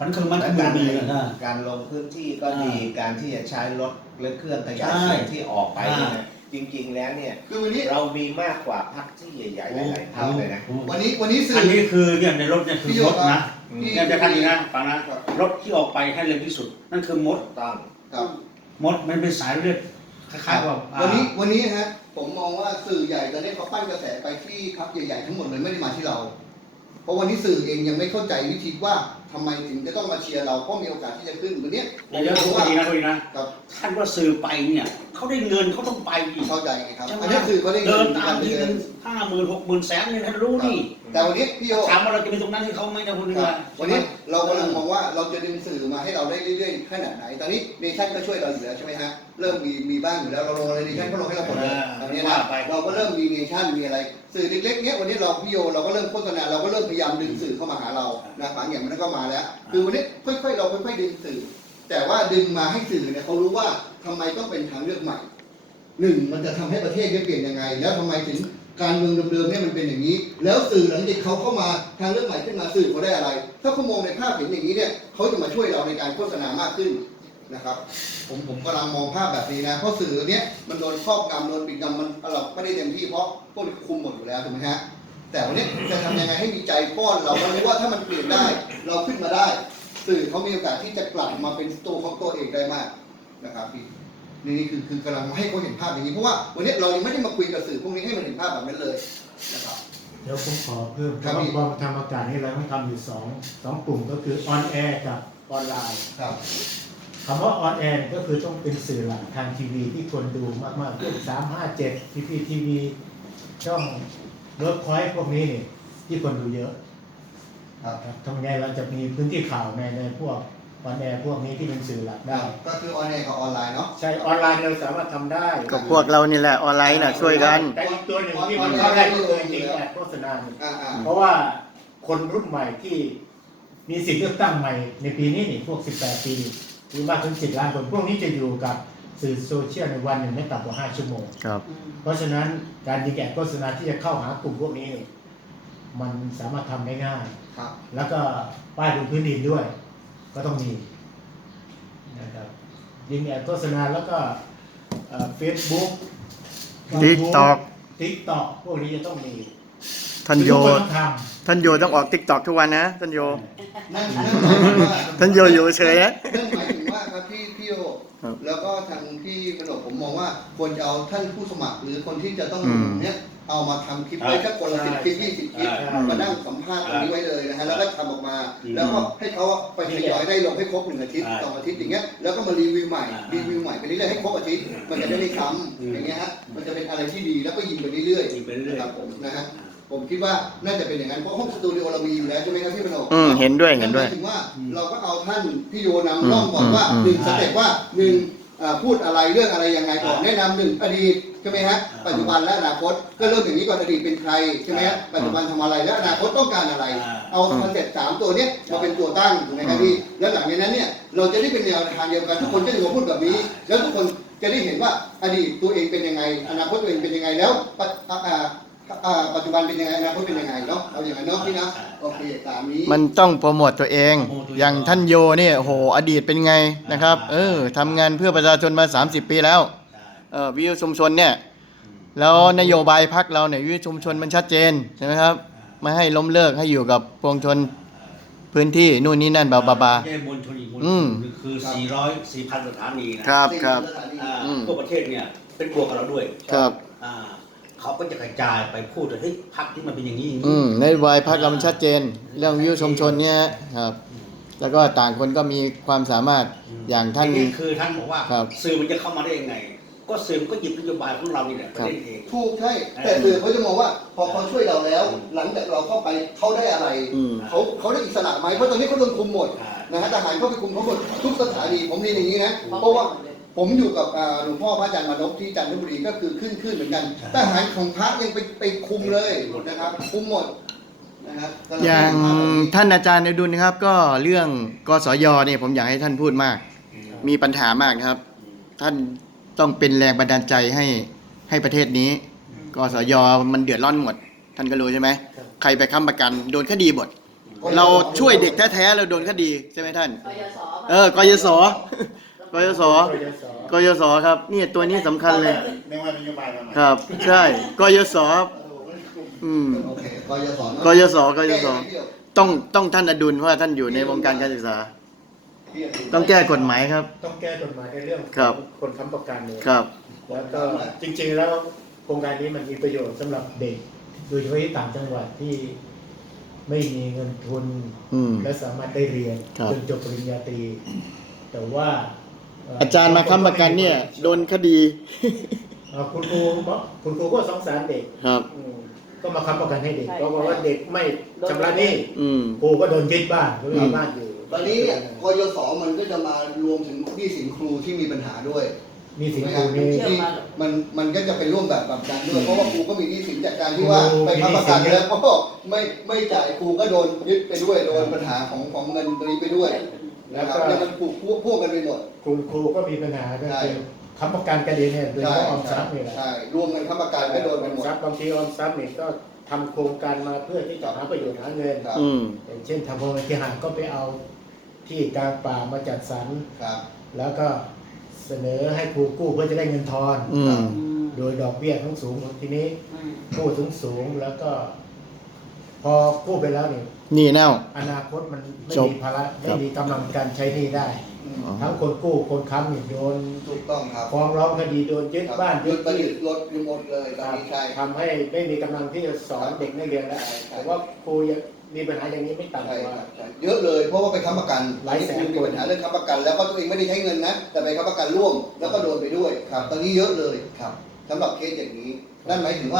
มันคือมันคือมีการลงพื้นที่ก็ดีการที่จะใช้รถและเครื่องขยายเสียงที่ออกไป จริง ๆแล้วเนี่ยคือวันนี้เรามีมากกว่าพักที่ใหญ่ๆหลายๆเท่าเลยนะวันนี้วันนี้สื่ออันนี้คือเนี่ยในรถเนี่ยคือรถนะเนี่ยจะทันดีนะฟังนะรถที่ออกไปให้เร็วที่สุด นั่นคือมดต้องมดมันเป็นสายเลือดคล้ายๆว่าวันนี้วันนี้ฮะผมมองว่าสื่อใหญ่ตอนนี้เขาปั้นกระแสไปที่พักใหญ่ๆทั้งหมดเลยไม่ได้มาที่เราพราะวันนี้สื่อเองยังไม่เข้าใจวิธีว่าทําไมถึงจะต้องมาเชียร์เราก็มีโอกาสที่จะขึ้นวันนี้ผมว่าคุยนะคุยนะครับท่านว่าสื่อไปเนี่ยเขาได้เงินเขาต้องไปดิเข้าใจครับ อันนี้สื่อเขาได้เงินตามที่เงินห้าหมื่นหกหมื่นแสนเงินท่านรู้นี่ แต่วันนี้พี่โอถามว่าเราจะไปตรงนั้นที่เขาไหมนะคุณนะวันนี้เรากำลังมองว่าเราจะดึงสื่อมาให้เราได้เรื่อยๆ ขนาดไหน ตอนนี้เนชั่นก็ช่วยเราอยู่แล้วใช่ไหมฮะ เริ่มมีมีบ้างอยู่แล้วเราลงอะไรเนชั่นก็ลงให้เราพาไปเราก็เริ่มมีเนชั่นมีอะไรสื่อเล็กๆเนี้ยวันนี้เราพิโยเราก็เริ่มโฆษณาเราก็เริ่มพยายามดึงสื่อเข้ามาหาเรา นะฝังอย่างมันก็มาแล้วคือวันนี้ค่อย ๆเราค่อยๆดึงสื่อ แต่ว่าดึงมาให้สื่อเนี่ยเขารู้ว่าทําไมต้องเป็นทางเลือกใหม่หนึ่งมันจะทําให้ประเทศเปลี่ยนยังไง แล้วทําไมถึงการเมืองเดิมๆเนี่ยมันเป็นอย่างนี้ แล้วสื่อหลังจากเขาเข้ามาทางเรื่องใหม่ขึ้นมาสื่อเขาได้อะไร ถ้าเขามองในภาพเห็นอย่างนี้เนี่ยเขาจะมาช่วยเราในการโฆษณามากขึ้นนะครับผมผมกำลังมองภาพแบบนี้นะ เพราะสื่อเนี้ยมันโดนครอบงำโดนปิดงำมันเราไม่ได้เต็มที่เพราะพวกนี้คุมหมดอยู่แล้วถูกไหมฮะแต่วันนี้จะทำยังไงให้มีใจป้อนเรามันรู้ว่าถ้ามันเปลี่ยนได้เราขึ้นมาได้ สื่อเขามีโอกาสที่จะกลับมาเป็นตัวของตัวเองได้มากนะครับพี่นี่คือคือกำลังให้เขาเห็นภาพอย่างนี้เพราะว่าวันนี้เรายังไม่ได้มาคุยกับสื่อพวกนี้ให้มันเห็นภาพแบบนั้นเลยนะครับเดี๋ยวผมขอเพิ่มครับอกทำอากาศให้เราต้องทำอยู่สองสองกลุ่มก็คือออนแอร์กับออนไลน์ครับคำว่าออนแอร์ก็คือต้องเป็นสื่อหลักทางทีวีที่คนดูมากๆเพื่อสามห้าเจ็ดพีพีทีวีช่องรถคอยพวกนี้นี่ ที่คนดูเยอะครับทำไงเราจะมีพื้นที่ข่าวใน ในพวกออนแอร์พวกนี้ที่เป็นสื่อหลักได้ก็คือออนแอร์กับออนไลน์เนาะใช่ ออนไลน์เราสามารถทําได้กับพวกเรานี่แหละออนไลน์น่ะ ช่วยกัน แต่อีกตัวหนึ่งที่มันเข้าได้ก็คือจริงแอดโฆษณาเพราะว่าคนรุ่นใหม่ที่มีสิทธิ์เลือกตั้งใหม่ในปีนี้นี่พวก 18 ปีหรือว่ากถึงสิบล้านคนพวกนี้จะอยู่กับสื่อโซเชียลในวันหนึ่งไม่ต่ำกว่าห้าชั่วโมงครับเพราะฉะนั้นการดีแกะโฆษณาที่จะเข้าหากลุ่มพวกนี้ มันสามารถทําได้ง่ายครับแล้วก็ป้ายบนพื้นดินด้วยก็ต้องมีนะครับดีแกะโฆษณาแล้วก็เฟซบุ๊กทิกตอกทิกตอกพวกนี้จะต้องมี ท่านโยท่านโยต้องออกทิกต็อกทุกวันนะ ท่านโย ท่านโยอยู่เฉยนะครัแล้วก็ทางที่กระดกผมมองว่าควรจะเอาท่านผู้สมัครหรือคนที่จะต้องลงเนี้ยเอามาทําคลิปไว้แค่คนละสิบคลิปยี่สิบคลิปมานั่งสัมภาษณ์ตรงนี้ไว้เลยนะฮะแล้วก็ทําออกมาแล้วก็ให้เขาไปทยอยได้ลงให้ครบหนึ่งอาทิตย์สองอาทิตย์อย่างเงี้ยแล้วก็มารีวิวใหม่รีวิวใหม่ไปเรื่อยให้ครบอาทิตย์ มันจะได้ไม่ซ้ำอย่างเงี้ยฮะมันจะเป็นอะไรที่ดีแล้วก็ยิงไปเรื่อยๆครับผมนะฮะผมคิดว่าน่าจะเป็นอย่างนั้นเพราะห้องสตูดิโอเรามีอยู่แล้วใช่ไหมครับพี่ปนอเห็นด้วยเห็นด้วยถึงว่าเราก็เอาท่านพี่โยนำร่องบอกว่าหนึ่งสเต็ปว่าหนึ่งพูดอะไรเรื่องอะไรยังไงก่อนแนะนำหนึ่งอดีตใช่ไหมฮะปัจจุบันและอนาคตก็เริ่มอย่างนี้ก่อนอดีตเป็นใครใช่ไหมฮะปัจจุบันทำอะไรและอนาคตต้องการอะไร เอาคอนเซ็ปต์สามตัวนี้มาเป็นตัวตั้งถูกไหมครับพี่แล้วหลังจากนั้นเนี่ยเราจะได้เป็นแนวทางเดียวกันทุกคนจะอยู่พูดแบบนี้ แล้วทุกคนจะได้เห็นว่าอดีตตัวเองเป็นยังไงอนาคตตัวเองเป็นยังไงแล้วปัจจุบันเป็นยังไงนะพูดเป็นยังไงเนาะเอาอย่างไรเนาะพี่นะโอเคตามนี้มันต้องโปรโมทตัวเอง อย่างท่านโยนี่โหอดีตเป็นไงนะครับ เออทำงานเพื่อประชาชนมา 30 ปีแล้ว วิวชุมชนเนี่ย แล้วนโยบายพักเราเนี่ยวิวชุมชนมันชัดเจน ใช่ไหมครับ ไม่ให้ล้มเลิกให้อยู่กับพวงชนพื้นที่นู่นนี่นั่นบาบาบาแก้บวลชนอีกมวลคือ 400 4,000สถานีนะ ครับครับทั่วประเทศเนี่ยเป็นบวกกับเราด้วย ครับขาก็จะกระจายไปพูดว่าเฮ้ยพักที่มันเป็นอย่างนี้อย่างนี้นโยบายพักเรามันชัดเจน เรื่องวิวชุมชนเนี่ยครับแล้วก็ต่างคนก็มีความสามารถอย่างท่านนี่คือท่านบอกว่าสื่อมันจะเข้ามาได้ยังไง ก็สื่อก็หยิบนโยบายของเราเนี่ยไปเล่นเองถูกใช่แต่สื่อเขาจะมองว่า พอเขาช่วยเราแล้ว หลังจากเราเข้าไปเขาได้อะไรเขาเขาได้อิสระไหมเพราะตอนนี้เขาโดนคุมหมดนะฮะทหารเข้าไปคุมเขาหมดทุกสถานีผมเรียนอย่างนี้นะเพราะว่าผมอยู่กับหลวงพ่อพระอาจารย์มานพที่จันทบุรีก็คือขึ้นขึ้นเหมือนกันทหารของพระยังไปไปคุมเลยนะครับ คุมหมดอย่างท่านอาจารย์อดุลนะครับ ก็เรื่องกสยเนี่ยผมอยากให้ท่านพูดมาก มีปัญหามากครับ ท่านต้องเป็นแรงบันดาลใจให้ให้ประเทศนี้กสยมันเดือดร้อนหมด ท่านก็รู้ใช่ไหมใครไปค้ำประกันโดนคดีหมดเราช่วยเด็กแท้ๆเราโดนคดีใช่ไหมท่านเออกยศกยศ กยศ ครับเนี่ยตัวนี้สำคัญเลยในวันนโยบายใหม่ครับ ใช่กยศอืมกยศ กยศ ต้องต้องท่านอดุล เพราะว่าท่านอยู่ในวงการการศึกษา ต้องแก้กฎหมายครับ ต้องแก้กฎหมายในเรื่องคนค้ำประกันเนี่ยครับแล้วก็จริงๆแล้ว โครงการนี้มันมีประโยชน์สําหรับเด็ก โดยเฉพาะที่ต่างจังหวัดที่ไม่มีเงินทุนและสามารถได้เรียนจนจบปริญญาตรี แต่ว่าอาจารย์มาค้ำประกันเนี่ยโดนคดีคุณครูก็คุณครูก็สองแสนเด็กครับก็มาค้ำประกันให้เด็กก็บอกว่าเด็กไม่ชำระหนี้ครูก็โดนยึดบ้านโดนยึดบ้านอยู่ ตอนนี้เนี่ย กยศ มันก็จะมารวมถึงหี่สินครูที่มีปัญหาด้วย มีสินครูที่มันมันก็จะเป็นร่วมแบบแบบกันด้วย เพราะว่าครูก็มีที่สินจากการที่ว่าไปค้ำประกันแล้วก็ไม่ไม่จ่ายครูก็โดนยึดไปด้วย โดนปัญหาของของเงินตรงีไปด้วยแล้วก็มันผูกพวกกันไปหมดคุณครูก็มีปัญหาด้วยคำประกันกันเองเนี่ย โดยเฉพาะออมทรัพย์เนี่ยใช่รวมเงินคำประกันไม่โดนไปหมดทรัพย์บางทีออมทรัพย์เนี่ยก็ทําโครงการมาเพื่อที่จะหาประโยชน์หาเงินอืมอย่างเช่นทำโครงการที่หางก็ไปเอาที่กลางป่ามาจัดสรรครับ แล้วก็เสนอให้ครูกู้เพื่อจะได้เงินทอนอืมโดยดอกเบี้ยทั้งสูงทีนี้ผู้สูงสูง แล้วก็พอพูดไปแล้ว นี่นี่แน่วอนาคตมันไม่มีภาระไม่มีกำลังการใช้ที่ได้ ทั้งคนกู้คนค้ำเนี่ยโดนถูกต้องครับฟ้องร้องคดีโดนยึดบ้านยึดที่ยึดรถยึดหมดเลยครับทำให้ไม่มีกำลังที่จะสอนเด็กไม่เรียนแล้วแต่ว่าครูมีปัญหาอย่างนี้ไม่ต่นเยอะเลยเพราะว่าไปค้ำประกันหลายแสนมีปัญหาเรื่องค้ำประกันแล้วก็ตัวเองไม่ได้ใช้เงินนะแต่ไปค้ำประกันร่วมแล้วก็โดนไปด้วยครับตอนนี้เยอะเลยครับสำหรับเคสอย่างนี้นั่นหมายถึงว่า